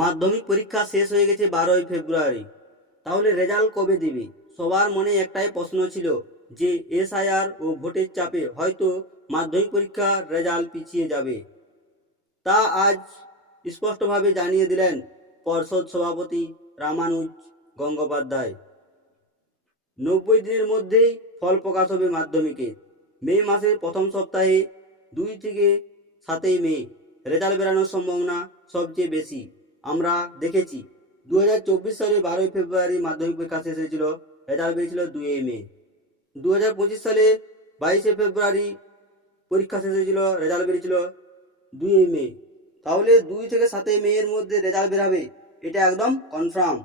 মাধ্যমিক পরীক্ষা শেষ হয়ে গেছে 12ই ফেব্রুয়ারি। তাহলে রেজাল্ট কবে দিবে? সবার মনে একটাই প্রশ্ন ছিল যে এসআইআর ও ভোটের চাপে হয়তো মাধ্যমিক পরীক্ষার রেজাল্ট পিছিয়ে যাবে। তা আজ স্পষ্টভাবে জানিয়ে দিলেন পর্ষদ সভাপতি রামানুজ গঙ্গোপাধ্যায়। 90 দিনের মধ্যেই ফল প্রকাশ হবে মাধ্যমিকের। মে মাসের প্রথম সপ্তাহে 2 থেকে 7ই মে রেজাল্ট বেরানোর সম্ভাবনা সবচেয়ে বেশি। আমরা দেখেছি 2024 সালে 12ই ফেব্রুয়ারি মাধ্যমিক পরীক্ষা শেষ হয়েছিল, রেজাল্ট বেরিয়েছিল 2 মে। 2025 সালে 22 ফেব্রুয়ারি পরীক্ষা শেষ হয়েছিল, রেজাল্ট বেরিয়েছিল 2 মে। তাহলে 2 থেকে 7 মে এর মধ্যে রেজাল্ট বেরাবে, এটা একদম কনফার্ম।